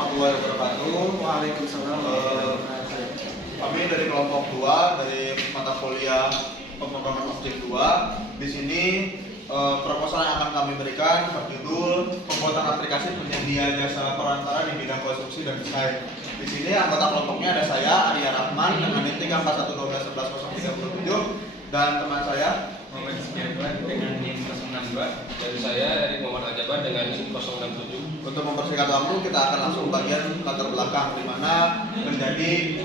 Warahmatullahi wabarakatuh. Waalaikumsalam. Kami dari kelompok 2 dari mata kuliah pemrograman objek 2. Di sini proposal yang akan kami berikan berjudul pembuatan aplikasi penyedia jasa perantara di bidang konstruksi dan desain. Di sini anggota kelompoknya ada saya Arya Rahman dengan NIM 341121137 dan teman saya Muhammad Setiawan dengan NIM 062. Dan saya dari Muhammad Ajaban dengan NIM 067. Untuk mempersingkat waktu kita akan langsung bagian latar belakang di mana menjadi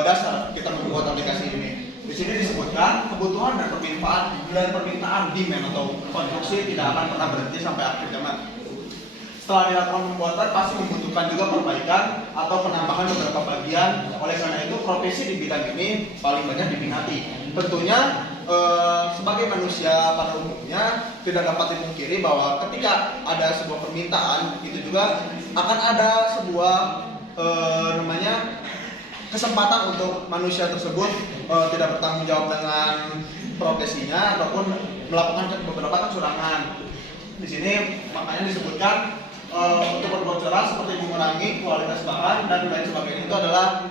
dasar kita membuat aplikasi ini. Di sini disebutkan kebutuhan dan permintaan demand atau konstruksi tidak akan pernah berhenti sampai akhir zaman. Setelah dilakukan pembuatan pasti membutuhkan juga perbaikan atau penambahan beberapa bagian. Oleh karena itu profesi di bidang ini paling banyak diminati. Tentunya sebagai manusia pada umumnya tidak dapat dipungkiri bahwa ketika ada sebuah permintaan itu juga akan ada sebuah kesempatan untuk manusia tersebut tidak bertanggung jawab dengan profesinya ataupun melakukan beberapa kecurangan. Di sini makanya disebutkan untuk berbocoran seperti mengurangi kualitas bahan dan lain sebagainya itu adalah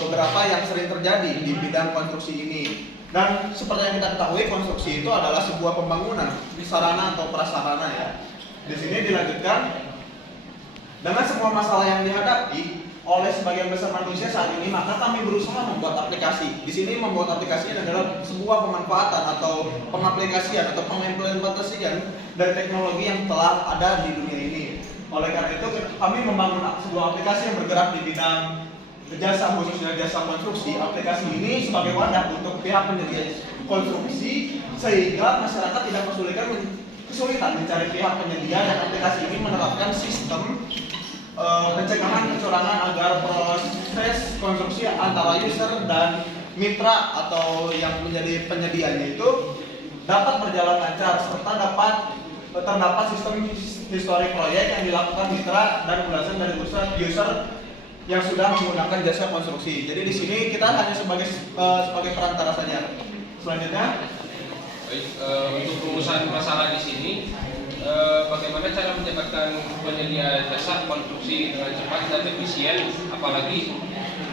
beberapa yang sering terjadi di bidang konstruksi ini. Dan seperti yang kita ketahui, konstruksi itu adalah sebuah pembangunan sarana atau prasarana ya. Di sini dilanjutkan dengan semua masalah yang dihadapi oleh sebagian besar manusia saat ini, maka kami berusaha membuat aplikasi. Di sini membuat aplikasi adalah sebuah pemanfaatan atau pengaplikasian atau pengimplementasian dari teknologi yang telah ada di dunia ini. Oleh karena itu, kami membangun sebuah aplikasi yang bergerak di bidang jasa, khususnya jasa konstruksi. Aplikasi ini sebagai wadah untuk pihak penyedia konstruksi sehingga masyarakat tidak kesulitan mencari pihak penyedia, dan aplikasi ini menerapkan sistem pencegahan kecurangan agar proses konstruksi antara user dan mitra atau yang menjadi penyedianya itu dapat berjalan lancar serta terdapat sistem histori proyek yang dilakukan mitra dan ulasan dari user yang sudah menggunakan jasa konstruksi. Jadi di sini kita hanya sebagai perantara saja. Selanjutnya, Baik, untuk rumusan masalah di sini, bagaimana cara mendapatkan penyedia jasa konstruksi dengan cepat dan efisien, apalagi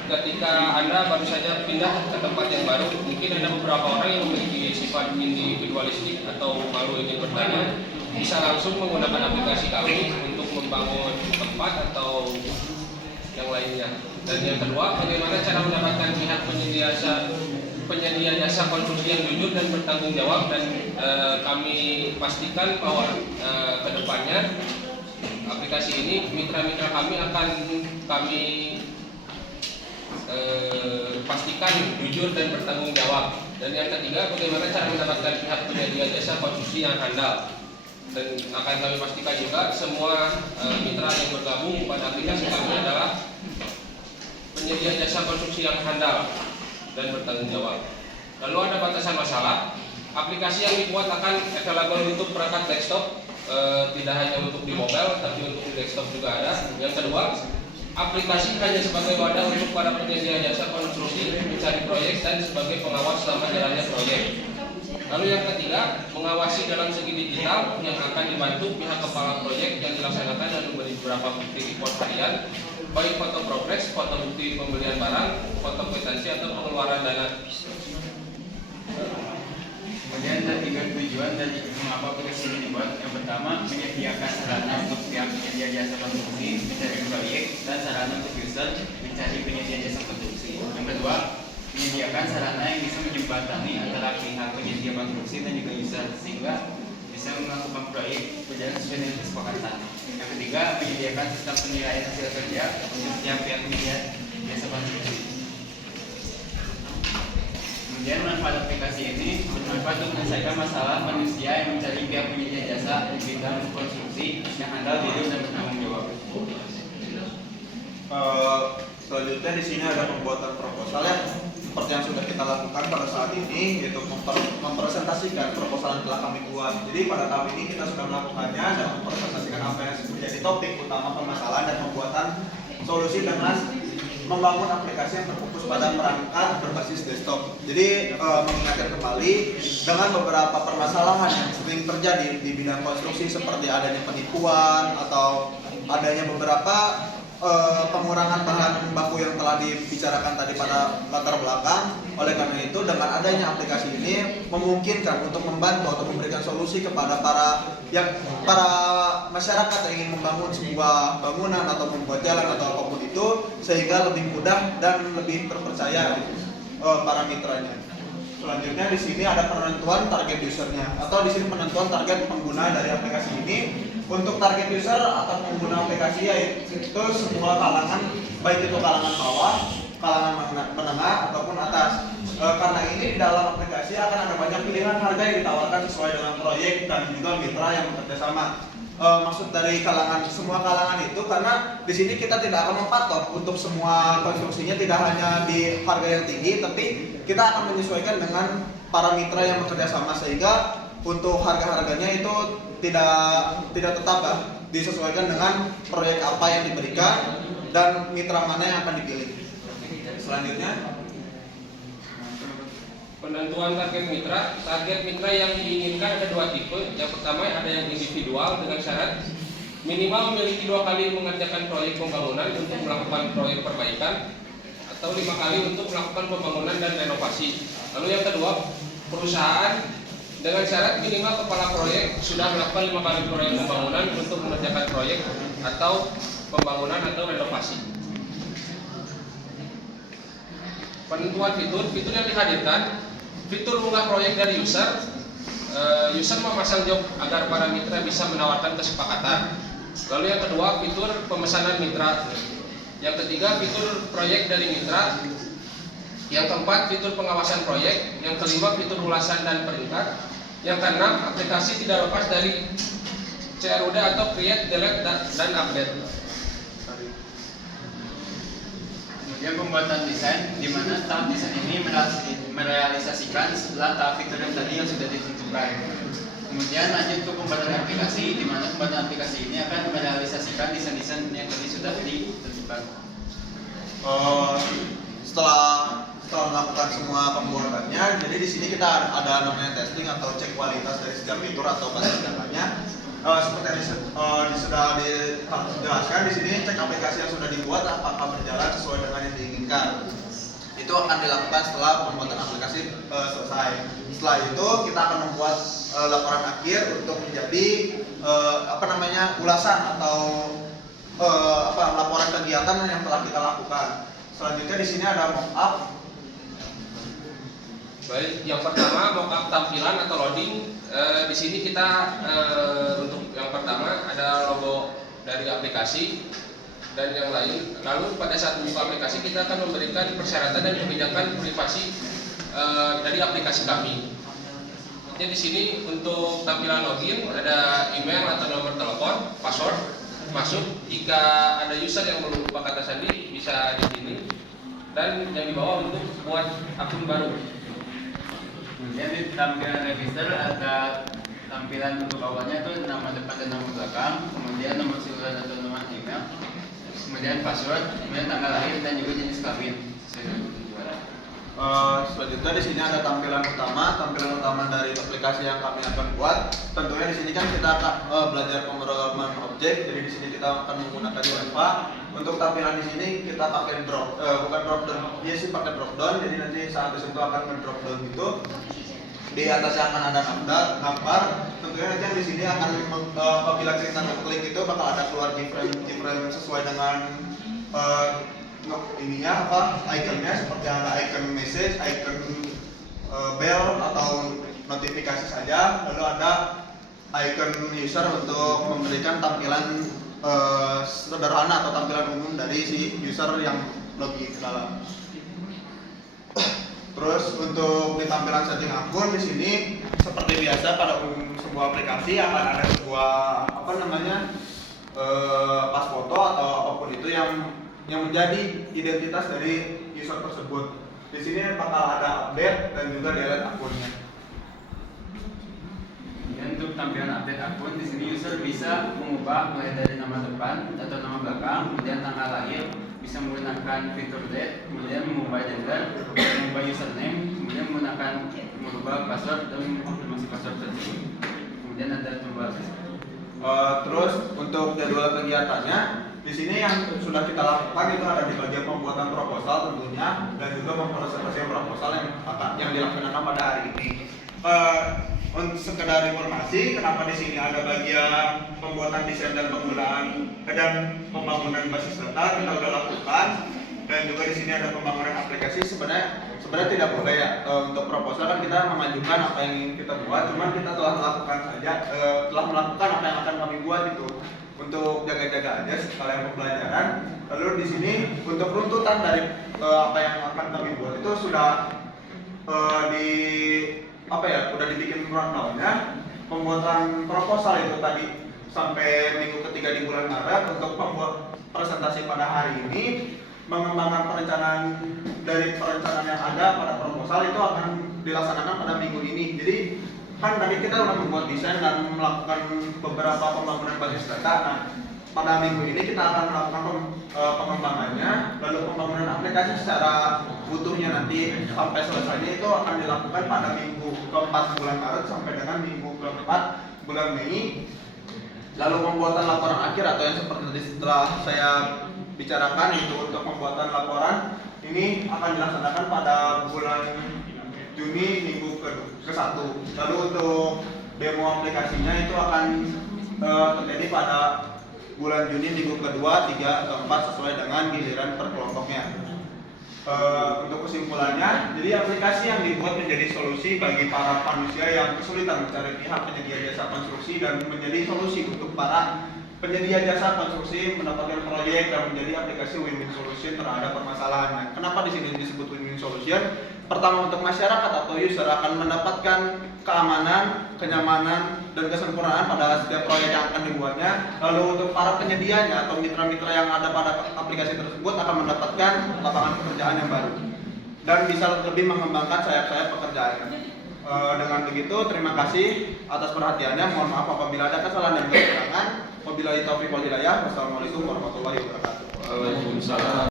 ketika Anda baru saja pindah ke tempat yang baru. Mungkin ada beberapa orang yang memiliki sifat individualistik atau malu ingin bertanya, bisa langsung menggunakan aplikasi kami untuk membangun tempat atau yang lainnya. Dan yang kedua, bagaimana cara mendapatkan pihak penyedia jasa konstruksi yang jujur dan bertanggung jawab, dan kami pastikan bahwa kedepannya aplikasi ini mitra-mitra kami akan kami pastikan jujur dan bertanggung jawab. Dan yang ketiga, bagaimana cara mendapatkan pihak penyedia jasa konstruksi yang handal, dan akan kami pastikan juga semua mitra yang bergabung pada aplikasi kami adalah penyedia jasa konstruksi yang handal dan bertanggung jawab. Lalu ada batasan masalah. Aplikasi yang dibuat akan available untuk perangkat desktop, tidak hanya untuk di mobile tapi untuk di desktop juga ada. Yang kedua, aplikasi hanya sebagai wadah untuk para penyedia jasa konstruksi mencari proyek dan sebagai pengawas selama jalannya proyek. Lalu yang ketiga, mengawasi dalam segi digital yang akan dibantu pihak kepala proyek yang dilaksanakan dan memberi beberapa bukti report harian, baik foto progres, foto bukti pembelian barang, foto kwitansi atau pengeluaran dana. Kemudian ada 3 tujuan dari mengapa aplikasi ini dibuat. Yang pertama, menyediakan sarana untuk pihak penyedia jasa konstruksi mencari proyek dan sarana untuk user mencari penyedia jasa konstruksi. Yang kedua, menyediakan sarana yang bisa menjembatani antara pihak penyedia konstruksi dan juga user sehingga bisa melakukan proyek berjalan sesuai dengan kesepakatan. Yang ketiga, menyediakan sistem penilaian hasil kerja untuk setiap pihak penyedia jasa konstruksi. Kemudian manfaat aplikasi ini bermanfaat untuk menyelesaikan masalah manusia yang mencari pihak penyedia jasa di bidang konstruksi yang handal, jujur dan bertanggung jawab. Selanjutnya di sini ada pembuatan proposal ya, seperti yang sudah kita lakukan pada saat ini, yaitu mempresentasikan proposal yang telah kami buat. Jadi pada tahap ini kita sudah melakukannya dan mempresentasikan apa yang menjadi topik utama permasalahan dan pembuatan solusi dengan membangun aplikasi yang berfokus pada perangkat berbasis desktop. Jadi mengingatkan kembali dengan beberapa permasalahan yang sering terjadi di bidang konstruksi seperti adanya penipuan atau adanya beberapa pengurangan bahan baku yang telah dibicarakan tadi pada latar belakang. Oleh karena itu, dengan adanya aplikasi ini memungkinkan untuk membantu atau memberikan solusi kepada para masyarakat yang ingin membangun sebuah bangunan atau membuat jalan atau apapun itu, sehingga lebih mudah dan lebih terpercaya para mitranya. Selanjutnya di sini ada penentuan target usernya, atau di sini penentuan target pengguna dari aplikasi ini. Untuk target user atau pengguna aplikasi yaitu semua kalangan, baik itu kalangan bawah, kalangan menengah ataupun atas. Karena ini di dalam aplikasi akan ada banyak pilihan harga yang ditawarkan sesuai dengan proyek dan juga mitra yang bekerja sama. Maksud dari semua kalangan itu karena di sini kita tidak akan mempatok untuk semua konstruksinya, tidak hanya di harga yang tinggi, tapi kita akan menyesuaikan dengan para mitra yang bekerja sama, sehingga untuk harga-harganya itu tidak tetap disesuaikan dengan proyek apa yang diberikan dan mitra mana yang akan dipilih. Selanjutnya penentuan target mitra yang diinginkan ada dua tipe. Yang pertama ada yang individual dengan syarat minimal memiliki 2 kali mengerjakan proyek pembangunan untuk melakukan proyek perbaikan atau 5 kali untuk melakukan pembangunan dan renovasi. Lalu yang kedua, perusahaan dengan syarat minimal kepala proyek sudah melakukan 5 kali proyek pembangunan untuk mengerjakan proyek atau pembangunan atau renovasi. Penentuan fitur yang dihadirkan, fitur unggah proyek dari user. User memasang job agar para mitra bisa menawarkan kesepakatan. Lalu yang kedua, fitur pemesanan mitra. Yang ketiga, fitur proyek dari mitra. Yang keempat, fitur pengawasan proyek. Yang kelima, fitur ulasan dan peringkat. Yang keenam, aplikasi tidak lepas dari CRUD atau create, delete, dan update. Kemudian pembuatan desain, di mana tahap desain ini merealisasikan setelah tahap fitur yang tadi yang sudah ditentukan. Kemudian lanjut ke pembuatan aplikasi, di mana pembuatan aplikasi ini akan merealisasikan desain-desain yang tadi sudah ditentukan. Setelah melakukan semua pembuatannya, jadi di sini kita ada namanya testing atau cek kualitas dari setiap fitur atau basis datanya. Seperti yang sudah dijelaskan di sini, cek aplikasi yang sudah dibuat apakah berjalan sesuai dengan yang diinginkan. Itu akan dilakukan setelah pembuatan aplikasi selesai. Setelah itu kita akan membuat laporan akhir untuk menjadi ulasan atau laporan kegiatan yang telah kita lakukan. Selanjutnya di sini ada mockup. Baik, yang pertama mockup tampilan atau loading. Di sini kita untuk yang pertama ada logo dari aplikasi dan yang lain. Lalu pada saat membuka aplikasi kita akan memberikan persyaratan dan kebijakan privasi dari aplikasi kami. Jadi di sini untuk tampilan login ada email atau nomor telepon, password masuk. Jika ada user yang belum lupa kata sandi bisa di sini. Dan yang di bawah untuk buat akun baru. Kemudian di tampilan register ada tampilan untuk awalnya itu nama depan dan nama belakang, kemudian nomor seluler atau nomor email, kemudian password, kemudian tanggal lahir dan juga jenis kelamin sesuai dengan ketentuan. Selanjutnya di sini ada tampilan utama dari aplikasi yang kami akan buat. Tentunya di sini kan kita akan belajar pemrograman objek. Jadi di sini kita akan menggunakan Java. Untuk tampilan di sini kita pakai bukan drop down, dia sih pakai drop down. Jadi nanti saat disentuh akan drop down gitu. Di atasnya akan ada gambar. Tentunya nanti di sini akan apabila kita ngeklik itu bakal ada keluar keyframe sesuai dengan ikonnya, seperti ada icon message, icon bell atau notifikasi saja. Lalu ada icon user untuk memberikan tampilan sederhana atau tampilan umum dari si user yang login ke dalam. Terus untuk di tampilan setting akun di sini seperti biasa pada umum sebuah aplikasi akan ada sebuah pas foto atau apapun itu yang menjadi identitas dari user tersebut. Di sini bakal ada update dan juga delete akunnya. Dan untuk tampilan update akun, di sini user bisa mengubah mulai dari nama depan atau nama belakang, kemudian tanggal lahir, bisa menggunakan fitur delete, kemudian mengubah gender, mengubah username, kemudian menggunakan merubah password dan mengkonfirmasi password tersebut. Kemudian ada tombol Terus untuk jadwal kegiatannya di sini yang sudah kita lakukan itu ada di bagian pembuatan proposal tentunya dan juga mempresentasikan proposal yang dilaksanakan pada hari ini. Untuk sekedar informasi, kenapa di sini ada bagian pembuatan desain dan penggunaan dan pembangunan basis data kita sudah lakukan, dan juga di sini ada pembangunan aplikasi. Sebenarnya tidak boleh ya, untuk proposal kan kita mengajukan apa yang ingin kita buat, cuman kita telah melakukan apa yang akan kami buat itu untuk jaga-jaga aja sekalian pembelajaran. Lalu di sini untuk runtutan dari apa yang akan kami buat itu sudah udah dibikin rundown-nya. Pembuatan proposal itu tadi sampai minggu ketiga di bulan Maret. Untuk pembuat presentasi pada hari ini, mengembangkan perencanaan yang ada pada proposal itu akan dilaksanakan pada minggu ini. Jadi kan tadi kita sudah membuat desain dan melakukan beberapa pembangunan basis data. Nah, pada minggu ini kita akan melakukan pengembangannya, lalu pembangunan aplikasi secara utuhnya nanti sampai selesainya itu akan dilakukan pada minggu keempat bulan Maret sampai dengan minggu keempat bulan Mei. Lalu pembuatan laporan akhir atau yang seperti tadi setelah saya bicarakan itu untuk pembuatan laporan ini akan dilaksanakan pada bulan Juni minggu ke-1. Lalu untuk demo aplikasinya itu akan terjadi pada bulan Juni minggu kedua, 3, atau 4 sesuai dengan giliran per kelompoknya. Untuk kesimpulannya, jadi aplikasi yang dibuat menjadi solusi bagi para manusia yang kesulitan mencari pihak penyedia jasa konstruksi dan menjadi solusi untuk para penyedia jasa konstruksi mendapatkan proyek dan menjadi aplikasi win-win solution terhadap permasalahannya. Kenapa di sini disebut win-win solution? Pertama, untuk masyarakat atau user akan mendapatkan keamanan, kenyamanan, dan kesempurnaan pada setiap proyek yang akan dibuatnya. Lalu untuk para penyedianya atau mitra-mitra yang ada pada aplikasi tersebut akan mendapatkan lapangan pekerjaan yang baru dan bisa lebih mengembangkan sayap-sayap pekerjaannya. Dengan begitu, terima kasih atas perhatiannya. Mohon maaf apabila ada kesalahan dan kekurangan. Wabillahi taufiq wal hidayah. Wassalamualaikum warahmatullahi wabarakatuh. Waalaikumsalam.